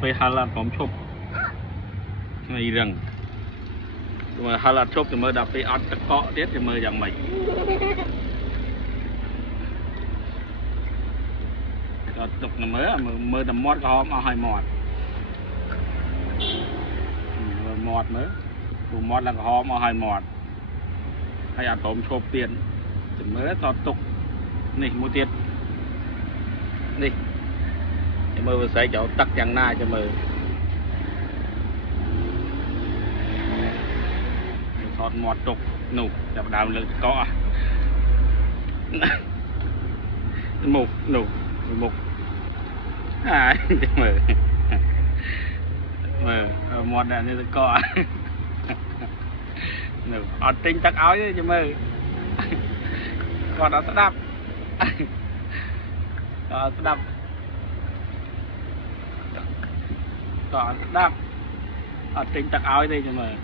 ไปฮาลาผมชอบไอ้เรื่องmàฮาลาชอบจะมือดับไปอัดตะเกาะเด็ดจะมืออย่างไรก็ตกมือมือดำมอดก็หอมเอาให้หมอดหมอดมือถูมอดแล้วก็หอมเอาให้หมอดให้อัดผมชอบเปลี่ยนจะมือแล้วตอดตกนี่มูเตียนนี่จะมือใส่เจ้าตักอย่างหน้าจะมือทอดหมอดตกหนุกจับดาวเลยเกาะหมุกหนุกหมุกจะมือหมดอันนี้จะเกาะหนุกอดติ้งตักเอาchứจะมือcòn nó sẽ đập còn sẽ đập còn sẽ đập ở trên tắc áo đây cho mày